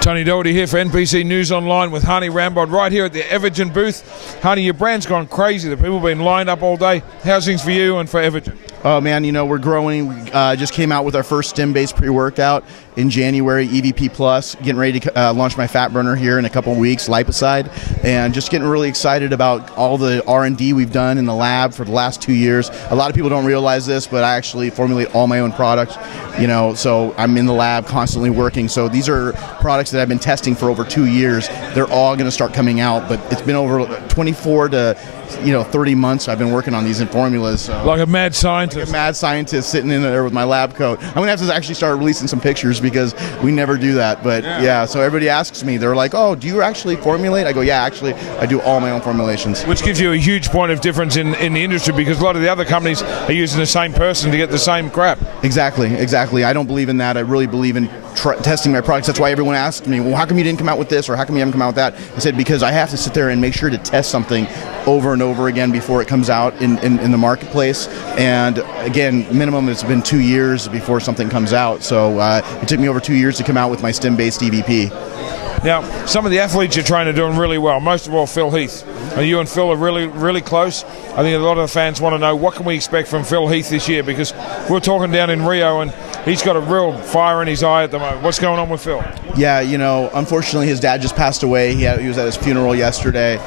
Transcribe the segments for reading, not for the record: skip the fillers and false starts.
Tony Doherty here for NPC News Online with Hany Rambod right here at the Evergen booth. Hany, your brand's gone crazy. The people have been lined up all day. How's things for you and for Evergen? Oh man, you know, we're growing. We just came out with our first stem-based pre-workout in January, EVP Plus, getting ready to launch my fat burner here in a couple weeks, Lipocide, and just getting really excited about all the R&D we've done in the lab for the last 2 years. A lot of people don't realize this, but I actually formulate all my own products, you know, so I'm in the lab constantly working. So these are products that I've been testing for over 2 years. They're all going to start coming out, but it's been over 24 to 30 months I've been working on these in formulas. So. Like a mad scientist. Like a mad scientist sitting in there with my lab coat. I'm going to have to actually start releasing some pictures because we never do that. But yeah, so everybody asks me, they're like, oh, do you actually formulate? I go, yeah, actually, I do all my own formulations. Which gives you a huge point of difference in the industry because a lot of the other companies are using the same person to get the same crap. Exactly, exactly. I don't believe in that. I really believe in testing my products. That's why everyone asks me, well, how come you didn't come out with this or how come you haven't come out with that? I said, because I have to sit there and make sure to test something over and over again before it comes out in the marketplace. And again, minimum it's been 2 years before something comes out. So it took me over 2 years to come out with my stem-based EVP. Now, some of the athletes you're trying to doing really well. Most of all, Phil Heath. You and Phil are really, really close. I think a lot of the fans want to know what can we expect from Phil Heath this year because we're talking down in Rio and he's got a real fire in his eye at the moment. What's going on with Phil? Yeah, you know, unfortunately his dad just passed away. He was at his funeral yesterday.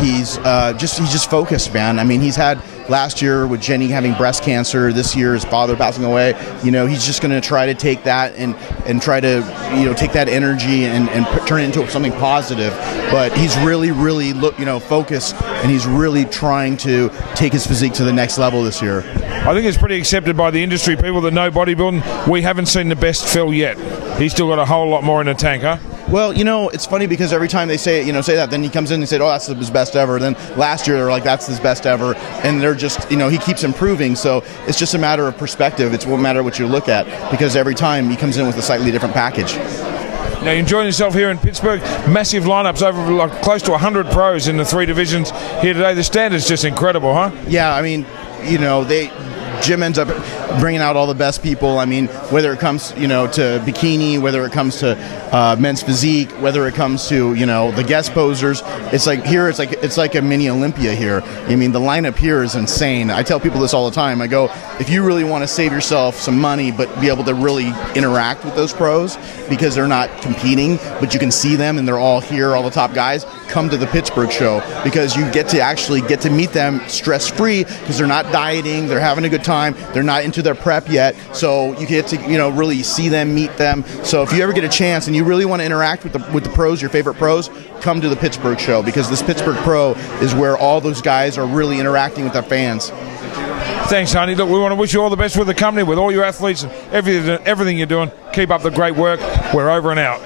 He's just focused, man. I mean, he's had last year with Jenny having breast cancer, this year his father passing away. You know, he's just going to try to take that and try to, take that energy and turn it into something positive. But he's really, really focused, and he's really trying to take his physique to the next level this year. I think it's pretty accepted by the industry, people that know bodybuilding. We haven't seen the best Phil yet. He's still got a whole lot more in the tank, huh? Well, it's funny because every time they say that, then he comes in and say, oh, that's his best ever. Then last year they're like, that's his best ever. And they're just, he keeps improving. So it's just a matter of perspective. It's a matter of what you look at because every time he comes in with a slightly different package. Now, you're enjoying yourself here in Pittsburgh. Massive lineups, over close to 100 pros in the 3 divisions here today. The standard's just incredible, huh? Yeah, I mean, Jim ends up bringing out all the best people. I mean, whether it comes, to bikini, whether it comes to men's physique, whether it comes to, the guest posers. It's like here, it's like a mini Olympia here. I mean, the lineup here is insane. I tell people this all the time. I go, if you really want to save yourself some money, but be able to really interact with those pros because they're not competing, but you can see them and they're all here, all the top guys, come to the Pittsburgh show because you get to meet them stress-free because they're not dieting, they're having a good time, they're not into their prep yet, so you get to really see them, meet them. So if you ever get a chance and you really want to interact with the pros, your favorite pros, come to the Pittsburgh show because this Pittsburgh Pro is where all those guys are really interacting with their fans. Thanks, Hany. Look, we want to wish you all the best with the company, with all your athletes and everything you're doing. Keep up the great work. We're over and out.